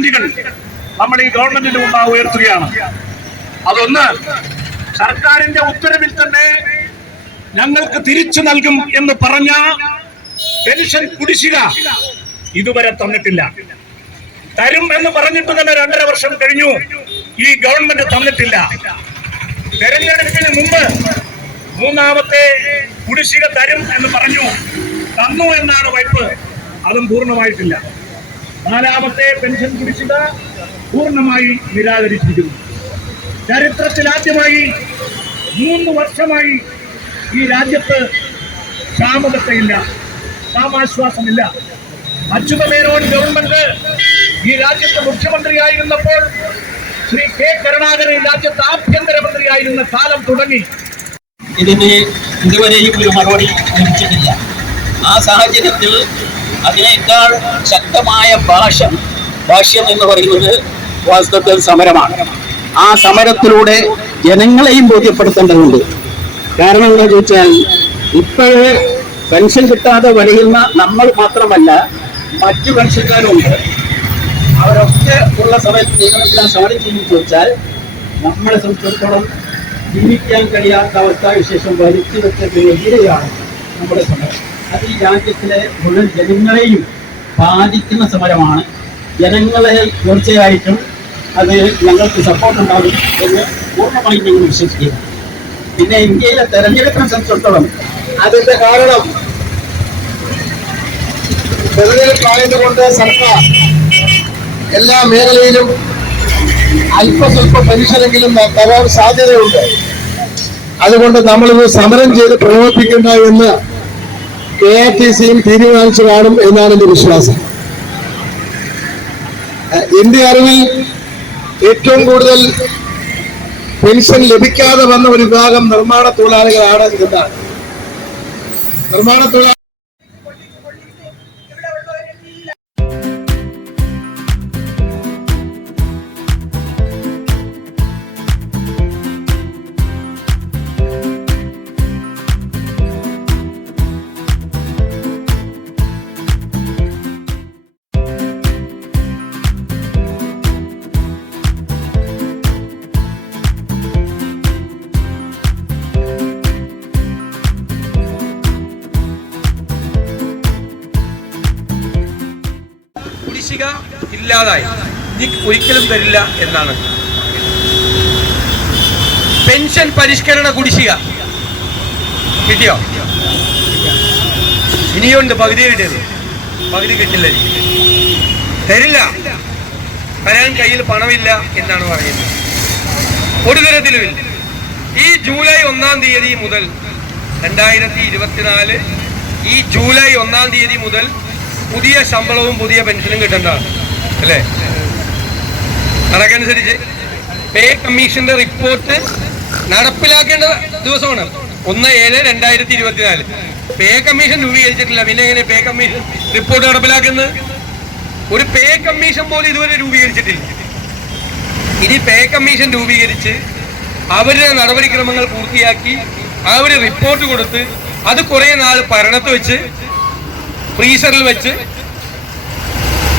അഞ്ച് നമ്മൾ ഈ ഗവൺമെന്റിന് മുമ്പാകെ ഉയർത്തുകയാണ്. അതൊന്ന് സർക്കാരിന്റെ ഉത്തരവിൽ തന്നെ ഞങ്ങൾക്ക് തിരിച്ചു നൽകും എന്ന് പറഞ്ഞ പെൻഷൻ കുടിശ്ശിക ഇതുവരെ തന്നിട്ടില്ല. തരും എന്ന് പറഞ്ഞിട്ട് തന്നെ രണ്ടര വർഷം കഴിഞ്ഞു. ഈ ഗവൺമെന്റ് തന്നിട്ടില്ല. തെരഞ്ഞെടുപ്പിന് മുമ്പ് മൂന്നാമത്തെ കുടിശ്ശിക തരും എന്ന് പറഞ്ഞു. തന്നു എന്നാണ് വൈപ്പ്. അതും പൂർണമായിട്ടില്ല. നാലാമത്തെ പെൻഷൻ കുടിശ്ശിക പൂർണമായി നിരാകരിച്ചിരിക്കുന്നു. ചരിത്രത്തിൽ ആദ്യമായി മൂന്ന് വർഷമായി ഈ രാജ്യത്ത് ക്ഷാമകത്തയില്ല ക്ഷാമാശ്വാസമില്ല. അച്യുതമേനോൻ ഗവൺമെന്റ് ഈ രാജ്യത്ത് മുഖ്യമന്ത്രിയായിരുന്നപ്പോൾ ശ്രീ കെ കരുണാകരൻ രാജ്യത്ത് ആഭ്യന്തരമന്ത്രിയായിരുന്ന കാലം തുടങ്ങി. ഇതിന് ഇതുവരെയും ഒരു മറുപടി ലഭിച്ചിട്ടില്ല. ആ സാഹചര്യത്തിൽ അതിനേക്കാൾ ശക്തമായ ഭാഷ ഭാഷ്യം എന്ന് പറയുന്നത് വാസ്തവത്തിൽ സമരമാണ്. ആ സമരത്തിലൂടെ ജനങ്ങളെയും ബോധ്യപ്പെടുത്തേണ്ടതുണ്ട്. കാരണം എന്താ ചോദിച്ചാൽ ഇപ്പോഴേ പെൻഷൻ കിട്ടാതെ വലയുന്ന നമ്മൾ മാത്രമല്ല മറ്റു പെൻഷൻകാരുണ്ട് അവരൊക്കെ ഉള്ള സമയത്ത് നിങ്ങളെല്ലാം സമരം ചെയ്യുന്നു ചോദിച്ചാൽ നമ്മളെ സംബന്ധിച്ചിടത്തോളം ജീവിക്കാൻ കഴിയാത്ത അവസ്ഥാവിശേഷം വരുത്തി വെച്ചതിനെതിരെയാണ് നമ്മുടെ സമരം. അത് ഈ രാജ്യത്തിലെ മുഴുവൻ ജനങ്ങളെയും ബാധിക്കുന്ന സമരമാണ്. ജനങ്ങളെ തീർച്ചയായിട്ടും അത് ഞങ്ങൾക്ക് സപ്പോർട്ട് ഉണ്ടാകും എന്ന് പൂർണമായും ഞങ്ങൾ വിശ്വസിക്കുന്നു. പിന്നെ ഇന്ത്യയിലെ തെരഞ്ഞെടുപ്പിനെ സംബന്ധിച്ചിടത്തോളം അതിന്റെ കാരണം തെരഞ്ഞെടുപ്പായതുകൊണ്ട് സർക്കാർ എല്ലാ മേഖലയിലും അല്പസ്വല്പ പെൻഷനെങ്കിലും തരാൻ സാധ്യതയുണ്ട്. അതുകൊണ്ട് നമ്മളിത് സമരം ചെയ്ത് പ്രവർത്തിക്കേണ്ട എന്ന് കെ ആർ ടി സിയും തീരുമാനിച്ചു കാണും എന്നാണ് എന്റെ വിശ്വാസം. എന്റെ അറിവിൽ ഏറ്റവും കൂടുതൽ പെൻഷൻ ലഭിക്കാതെ വന്ന ഒരു വിഭാഗം നിർമ്മാണ തൊഴിലാളികളാണ് എന്നാണ് നിർമ്മാണ തൊഴിലാളി കുടിശ്ശിക ഇല്ലാതായി. ഇനി ഒരിക്കലും തരില്ല എന്നാണ്. പെൻഷൻ പരിഷ്കരണ കുടിശ്ശിക. കിട്ടിയോ? ഇനിയുണ്ട് പകുതി കിട്ടിയത്. പകുതി കിട്ടില്ല തരില്ല. തരാൻ കയ്യിൽ പണമില്ല എന്നാണ് പറയുന്നത്. ഒരു തരത്തിലുമില്ല. ഈ ജൂലൈ ഒന്നാം തീയതി മുതൽ രണ്ടായിരത്തി ഇരുപത്തിനാല് ഈ ജൂലൈ ഒന്നാം തീയതി മുതൽ പുതിയ ശമ്പളവും പുതിയ പെൻഷനും കിട്ടേണ്ടതാണ് അല്ലേ? കണക്കനുസരിച്ച് പേ കമ്മീഷന്റെ റിപ്പോർട്ട് നടപ്പിലാക്കേണ്ട ദിവസമാണ്. ഒന്ന് ഏഴ് രണ്ടായിരത്തി ഇരുപത്തിനാല്. പേ കമ്മീഷൻ രൂപീകരിച്ചിട്ടില്ല. പിന്നെ എങ്ങനെ പേ കമ്മീഷൻ റിപ്പോർട്ട് നടപ്പിലാക്കുന്നത്? ഒരു പേ കമ്മീഷൻ പോലും ഇതുവരെ രൂപീകരിച്ചിട്ടില്ല. ഇനി പേ കമ്മീഷൻ രൂപീകരിച്ച് അവരുടെ നടപടിക്രമങ്ങൾ പൂർത്തിയാക്കി അവർ റിപ്പോർട്ട് കൊടുത്ത് അത് കുറേ നാൾ ഭരണത്ത് വെച്ച് ഫ്രീസറിൽ വെച്ച്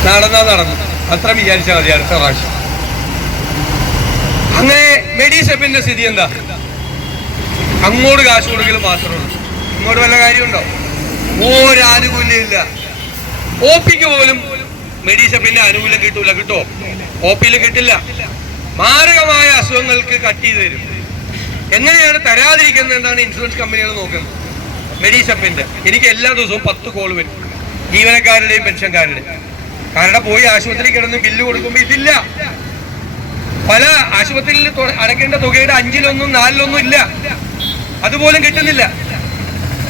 നടന്നാ നടന്നു. അത്ര വിചാരിച്ചാൽ മതി അടുത്ത പ്രാവശ്യം. അങ്ങനെ മെഡിസെപ്പിന്റെ സ്ഥിതി എന്താ? അങ്ങോട്ട് കാശ് കൊടുക്കൽ മാത്രമേ ഉള്ളൂ ഇങ്ങോട്ട് വല്ല കാര്യമുണ്ടോ? ഒരാനുകൂല്യമില്ല. ഒ പിക്ക് പോലും മെഡിസെപ്പിന്റെ ആനുകൂല്യം കിട്ടൂല. കിട്ടോ? ഒ പിയിൽ കിട്ടില്ല. മാരകമായ അസുഖങ്ങൾക്ക് കട്ട് ചെയ്ത് തരും. എങ്ങനെയാണ് തരാതിരിക്കുന്നത്? എന്നാണ് ഇൻഷുറൻസ് കമ്പനികൾ നോക്കുന്നത്? മെഡിസെപ്പിന്റെ. എനിക്ക് എല്ലാ ദിവസവും പത്ത് കോൾ വരും. ജീവനക്കാരുടെയും പെൻഷൻകാരുടെയും. കാരണം പോയി ആശുപത്രി കിടന്ന് ബില്ല് കൊടുക്കുമ്പോൾ ഇതില്ല. പല ആശുപത്രിയിൽ അടയ്ക്കേണ്ട തുകയുടെ അഞ്ചിലൊന്നും നാലിലൊന്നും ഇല്ല. അതുപോലും കിട്ടുന്നില്ല.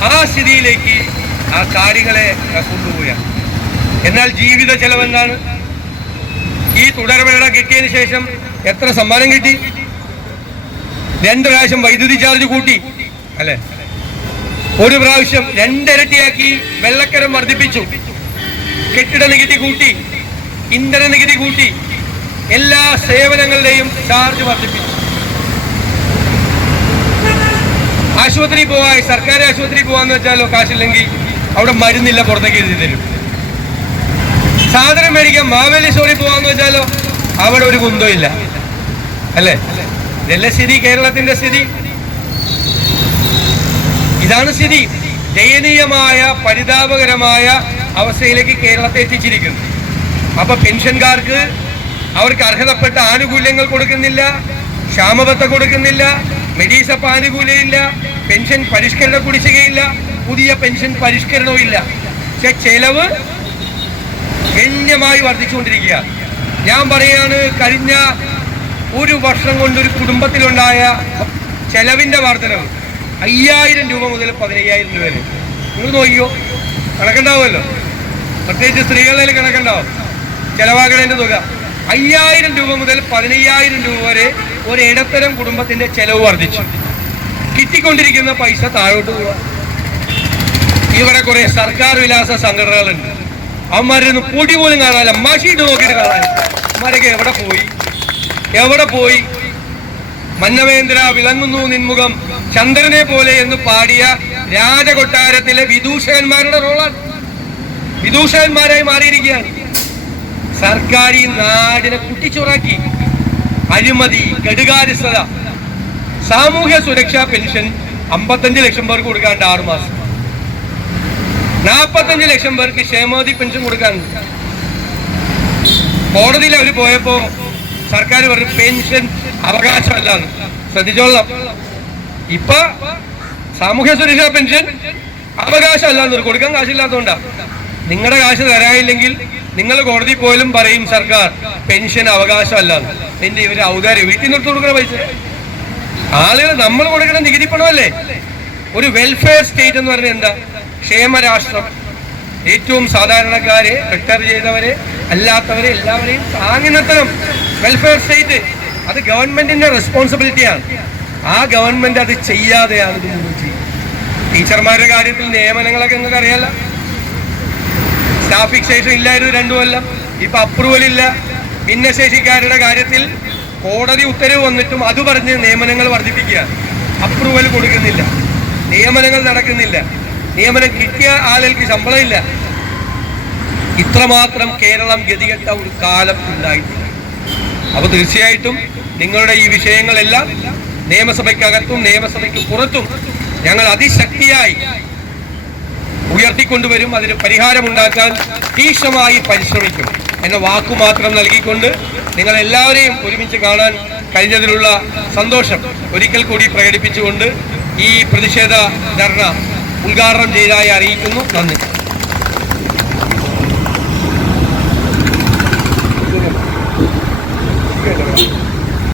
ആ സ്ഥിതിയിലേക്ക് ആ കാര്യങ്ങളെ കൊണ്ടുപോവുകയാണ് എന്നാൽ ജീവിത ചെലവെന്താണ്? ഈ തുടർവേള കിട്ടിയതിന് ശേഷം എത്ര സമ്മാനം കിട്ടി? രണ്ട് പ്രാവശ്യം വൈദ്യുതി ചാർജ് കൂട്ടി. അല്ലെ? ഒരു പ്രാവശ്യം രണ്ടിരട്ടിയാക്കി വെള്ളക്കരം വർദ്ധിപ്പിച്ചു. കെട്ടിട നികുതി കൂട്ടി ഇന്ധന നികുതി കൂട്ടി എല്ലാ സേവനങ്ങളുടെയും ചാർജ് വർദ്ധിപ്പിച്ചു. ആശുപത്രി പോവാ സർക്കാർ ആശുപത്രി പോവാന്ന് വെച്ചാലോ കാശില്ലെങ്കിൽ അവിടെ മരുന്നില്ല പുറത്തേക്ക് എഴുതി തരും. സാധനം മേടിക്കാൻ മാവേലി സോറി പോവാന്ന് വെച്ചാലോ അവിടെ ഒരു കുന്തവും ഇല്ല അല്ലേ? ഇതല്ലേ സ്ഥിതി? കേരളത്തിന്റെ സ്ഥിതി? ഇതാണ് സ്ഥിതി. ദയനീയമായ പരിതാപകരമായ അവസ്ഥയിലേക്ക് കേരളത്തെ എത്തിച്ചിരിക്കുന്നു. അപ്പൊ പെൻഷൻകാർക്ക് അവർക്ക് അർഹതപ്പെട്ട ആനുകൂല്യങ്ങൾ കൊടുക്കുന്നില്ല ക്ഷാമബത്ത കൊടുക്കുന്നില്ല മെഡീസപ്പ് ആനുകൂല്യമില്ല പെൻഷൻ പരിഷ്കരണ കുടിശ്ശികയില്ല പുതിയ പെൻഷൻ പരിഷ്കരണവും ഇല്ല. പക്ഷെ ചെലവ് ഗണ്യമായി വർദ്ധിച്ചുകൊണ്ടിരിക്കുക ഞാൻ പറയാണ് കഴിഞ്ഞ ഒരു വർഷം കൊണ്ട് ഒരു കുടുംബത്തിലുണ്ടായ ചെലവിന്റെ വർധനവ് അയ്യായിരം രൂപ മുതൽ പതിനയ്യായിരം രൂപ വരെ. നിങ്ങൾ നോക്കിയോ കണക്കുണ്ടാവുമല്ലോ. പ്രത്യേകിച്ച് സ്ത്രീകളിൽ കണക്കുണ്ടാവും. ചെലവാകണേന്റെ തുക. അയ്യായിരം രൂപ മുതൽ പതിനയ്യായിരം രൂപ വരെ ഒരു ഇടത്തരം കുടുംബത്തിന്റെ ചെലവ് വർദ്ധിച്ചു. കിട്ടിക്കൊണ്ടിരിക്കുന്ന പൈസ താഴോട്ട് പോവാ. ഇവിടെ കുറെ സർക്കാർ വിലാസ സംഘടനകളുണ്ട്. അവന്മാരൊന്നും പൊടി പോലും കാണാനില്ല. മഷീട്ട് നോക്കിയിട്ട് കാണാൻ അവന്മാരൊക്കെ എവിടെ പോയി? എവിടെ പോയി? മന്നവേന്ദ്ര വിളങ്ങുന്നു നിൻമുഖം. ചന്ദ്രനെ പോലെ എന്ന് പാടിയ രാജകൊട്ടാരത്തിലെ വിദൂഷകന്മാരുടെ റോളാണ്. വിദൂഷകന്മാരായി മാറിയിരിക്കുകയാണ്. സർക്കാർ ഈ നാടിനെ കുട്ടിച്ചോറാക്കി. അഴിമതി കെടുകാര്യസ്ഥത സാമൂഹ്യ സുരക്ഷാ പെൻഷൻ അമ്പത്തഞ്ച് ലക്ഷം പേർക്ക് കൊടുക്കാണ്ട് ആറു മാസം. നാൽപ്പത്തഞ്ച് ലക്ഷം പേർക്ക് ക്ഷേമോദി പെൻഷൻ കൊടുക്കാനുണ്ട് കോടതിയിൽ അവർ പോയപ്പോ സർക്കാർ പറഞ്ഞു പെൻഷൻ അവകാശമല്ലാന്ന്. ശ്രദ്ധിച്ചോളാം ഇപ്പൊ സാമൂഹ്യ സുരക്ഷാ പെൻഷൻ അവകാശം അല്ലാത്തവർ കൊടുക്കാൻ കാശില്ലാത്തതുകൊണ്ടാ. നിങ്ങളുടെ കാശ് തരാനില്ലെങ്കിൽ നിങ്ങൾ കോടതി പോലും പറയും സർക്കാർ പെൻഷൻ അവകാശമല്ലാന്ന്. എന്റെ ഇവർ ഔദാര്യം വീട്ടിൽ നിർത്തി കൊടുക്കുന്ന പൈസ. ആളുകൾ നമ്മൾ കൊടുക്കുന്ന നികുതി പണമല്ലേ? ഒരു വെൽഫെയർ സ്റ്റേറ്റ് എന്ന് പറഞ്ഞാൽ എന്താ? ക്ഷേമരാഷ്ട്രം. ഏറ്റവും സാധാരണക്കാരെ റിട്ടയർ ചെയ്തവരെ അല്ലാത്തവരെ എല്ലാവരെയും താങ്ങി നിർത്തണം. വെൽഫെയർ സ്റ്റേറ്റ് അത് ഗവൺമെന്റിന്റെ റെസ്പോൺസിബിലിറ്റിയാണ് ആ ഗവൺമെന്റ് അത് ചെയ്യാതെയാണ് ഇത് ചെയ്യുന്നത്. ടീച്ചർമാരുടെ കാര്യത്തിൽ നിയമനങ്ങളൊക്കെ നിങ്ങൾക്ക് അറിയാല്ല സ്റ്റാഫിക് ശേഷം ഇല്ലായിരുന്നു രണ്ടു കൊല്ലം ഇപ്പൊ അപ്രൂവൽ ഇല്ല. ഭിന്നശേഷിക്കാരുടെ കാര്യത്തിൽ കോടതി ഉത്തരവ് വന്നിട്ടും അത് പറഞ്ഞ് നിയമനങ്ങൾ വർദ്ധിപ്പിക്കുക. അപ്രൂവൽ കൊടുക്കുന്നില്ല. നിയമനങ്ങൾ നടക്കുന്നില്ല. നിയമനം കിട്ടിയ ആളുകൾക്ക് ശമ്പളം ഇല്ല. ഇത്രമാത്രം കേരളം ഗതികെട്ട ഒരു കാലം ഉണ്ടായിട്ടില്ല. അപ്പൊ തീർച്ചയായിട്ടും നിങ്ങളുടെ ഈ വിഷയങ്ങളെല്ലാം നിയമസഭയ്ക്കകത്തും നിയമസഭയ്ക്ക് പുറത്തും ഞങ്ങൾ അതിശക്തിയായി ഉയർത്തിക്കൊണ്ടുവരും. അതിന് പരിഹാരമുണ്ടാക്കാൻ തീക്ഷണമായി പരിശ്രമിക്കും എന്ന വാക്കു മാത്രം നൽകിക്കൊണ്ട് നിങ്ങൾ എല്ലാവരെയും ഒരുമിച്ച് കാണാൻ കഴിഞ്ഞതിലുള്ള സന്തോഷം ഒരിക്കൽ കൂടി പ്രകടിപ്പിച്ചുകൊണ്ട് ഈ പ്രതിഷേധ ധർണ ഉദ്ഘാടനം ചെയ്തതായി അറിയിക്കുന്നു. നന്ദി.